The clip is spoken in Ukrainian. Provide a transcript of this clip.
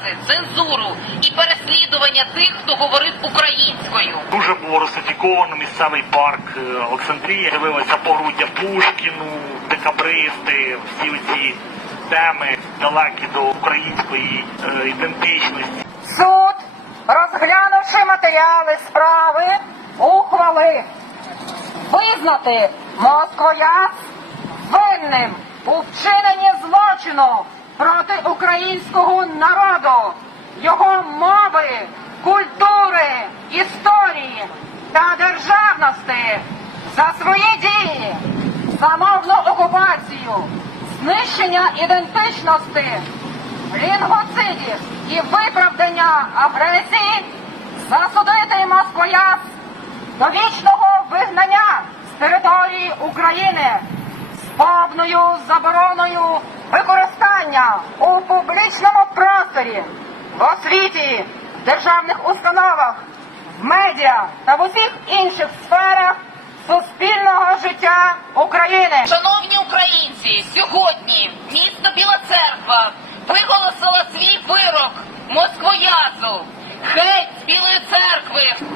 забороняти цензуру і переслідування тих, хто говорив українською. Дуже було русифіковано місцевий парк е, Олександрія. Дивилися погруддя Пушкіну, декабристи, всі ці теми далекі до української е, ідентичності. Суд, розглянувши матеріали справи, ухвалив визнати Москвояц винним у вчиненні злочину проти українського народу, його мови, культури, історії та державності за свої дії, замовну окупацію, знищення ідентичності, лінгоцидів і виправдання агресії засудити Москвояц до вічного вигнання з території України з повною забороною використання у публічному просторі, в освіті, в державних установах, в медіа та в усіх інших сферах суспільного життя України. Шановні українці, сьогодні місто Біла Церква виголосило свій вирок Москвоязу. Геть Білої церкви!